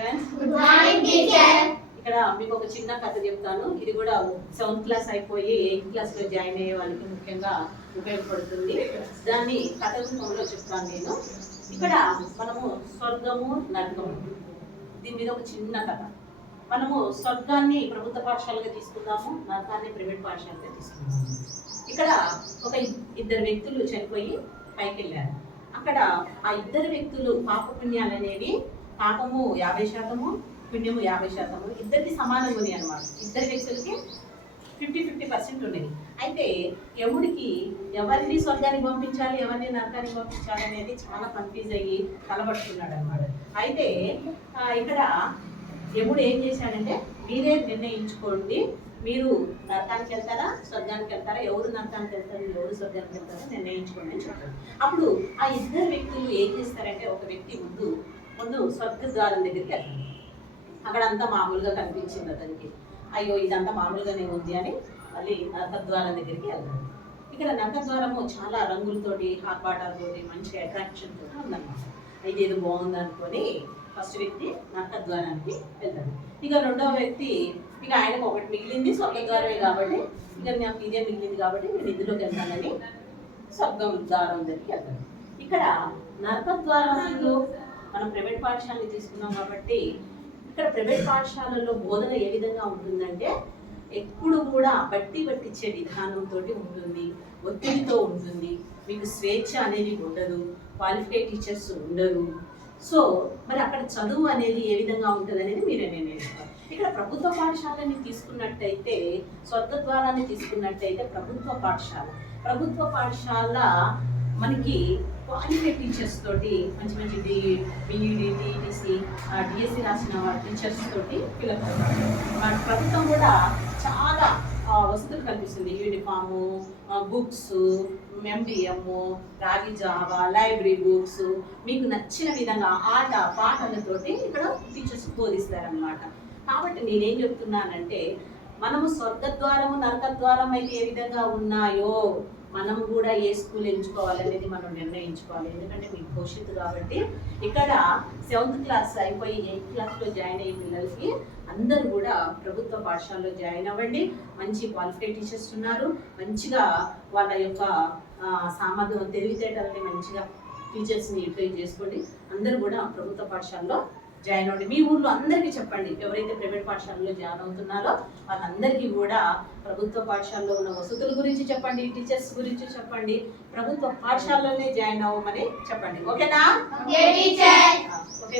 Children. Good morning teacher. ఇక్కడ మీకు ఒక చిన్న కథ చెప్తాను. ఇది కూడా 7th క్లాస్ అయిపోయి 8th క్లాస్ లో జాయిన్ అయ్యే వాళ్ళకి ముఖ్యంగా ఉపయోగపడుతుంది. దాన్ని కథ రూపంలో చెప్తాను నేను. ఇక్కడ మనము స్వర్గము నరకము, దీని మీద ఒక చిన్న కథ. మనము స్వర్గాన్ని ప్రభుత్వ పాఠశాలగా తీసుకుందాము, నరకాన్ని ప్రైవేట్ పాఠశాలగా తీసుకుందాము. ఇక్కడ ఒక ఇద్దరు వ్యక్తులు చనిపోయి పైకి వెళ్ళారు. అక్కడ ఆ ఇద్దరు వ్యక్తులు పాప పుణ్యాలు అనేవి, పాపము 50%, పుణ్యము 50%, ఇద్దరికి సమానంగా ఉన్నాయి అన్నమాట. ఇద్దరు వ్యక్తులకి 50-50% ఉన్నాయి. అయితే యముడికి ఎవరిని స్వర్గానికి పంపించాలి, ఎవరిని నరకానికి పంపించాలి అనేది చాలా కన్ఫ్యూజ్ అయ్యి తలబడుతున్నాడు అనమాట. అయితే ఇక్కడ యముడు ఏం చేశాడంటే, మీరే నిర్ణయించుకోండి, మీరు నరకానికి వెళ్తారా స్వర్గానికి వెళ్తారా, ఎవరు నరకానికి వెళ్తారు ఎవరు స్వర్గానికి వెళ్తారో నిర్ణయించుకోండి అని చెప్పారు. అప్పుడు ఆ ఇద్దరు వ్యక్తులు ఏం చేస్తారంటే, ఒక వ్యక్తి ముందు స్వర్గ ద్వారం దగ్గరికి వెళ్తారు. అక్కడ అంతా మామూలుగా కనిపించింది అతనికి. అయ్యో ఇదంతా మామూలుగానే ఉంది అని మళ్ళీ నరకద్వారం దగ్గరికి వెళ్తాడు. ఇక్కడ నరకద్వారము చాలా రంగులతోటి, ఆర్భాటాలతోటి, మంచి అట్రాక్షన్ తోటి ఉందన్నమాట. అయితే ఏదో బాగుంది అనుకొని ఫస్ట్ వ్యక్తి నరకద్వారానికి వెళ్తాడు. ఇక రెండవ వ్యక్తి, ఇక ఆయనకు ఒకటి మిగిలింది స్వర్గద్వారమే కాబట్టి, ఇక నాకు ఇదే మిగిలింది కాబట్టి నేను ఇందులోకి వెళ్తానని స్వర్గం ద్వారం దగ్గరికి వెళ్తాడు. ఇక్కడ నరకద్వారంలో మనం ప్రైవేట్ పాఠశాలని తీసుకున్నాం కాబట్టి, ఇక్కడ ప్రైవేట్ పాఠశాలల్లో బోధన ఏ విధంగా ఉంటుందంటే, ఎప్పుడు కూడా బట్టి పట్టించే విధానంతో ఉంటుంది, ఒత్తిడితో ఉంటుంది, మీకు స్వేచ్ఛ అనేది ఉండదు, క్వాలిఫైడ్ టీచర్స్ ఉండరు. సో మరి అక్కడ చదువు అనేది ఏ విధంగా ఉంటుంది అనేది మీరే నిర్ణయించుకోవాలి. ఇక్కడ ప్రభుత్వ పాఠశాలని తీసుకున్నట్టయితే, స్వర్గద్వారాన్ని తీసుకున్నట్టయితే ప్రభుత్వ పాఠశాల మనకి క్వాలిఫైడ్ టీచర్స్ తోటి మంచి మంచి బీఈడి, టీటీసీ, డిఎస్సి రాసిన టీచర్స్ తోటి ఫిలప్ అవుతారు. మన ప్రభుత్వం కూడా చాలా వసతులు కల్పిస్తుంది. యూనిఫాము, బుక్స్, ఎండిఎం, రాగి జావా, లైబ్రరీ బుక్స్, మీకు నచ్చిన విధంగా ఆట పాటలతోటి ఇక్కడ టీచర్స్ బోధిస్తారనమాట. కాబట్టి నేనేం చెప్తున్నానంటే, మనము స్వర్గద్వారము నరకద్వారం అయితే ఏ విధంగా ఉన్నాయో మనము కూడా ఏ స్కూల్ ఎంచుకోవాలనేది మనం నిర్ణయించుకోవాలి. ఎందుకంటే మీకు భవిష్యత్తు కాబట్టి. ఇక్కడ 7th క్లాస్ అయిపోయి 8th క్లాస్లో జాయిన్ అయ్యే పిల్లలకి అందరూ కూడా ప్రభుత్వ పాఠశాలలో జాయిన్ అవ్వండి. మంచి క్వాలిఫైడ్ టీచర్స్ ఉన్నారు, మంచిగా వాళ్ళ యొక్క సామర్థ్యం తెలివితేటలని మంచిగా టీచర్స్ని యూటిలైజ్ చేసుకోండి. అందరూ కూడా ప్రభుత్వ పాఠశాలలో జాయిన్ అవ్వండి. మీ ఊర్లో అందరికీ చెప్పండి, ఎవరైతే ప్రైవేట్ పాఠశాలలో జాయిన్ అవుతున్నారో వాళ్ళందరికీ కూడా ప్రభుత్వ పాఠశాలలో ఉన్న వసతుల గురించి చెప్పండి, టీచర్స్ గురించి చెప్పండి, ప్రభుత్వ పాఠశాలలోనే జాయిన్ అవ్వమని చెప్పండి. ఓకేనా? Okay teacher. ఓకే.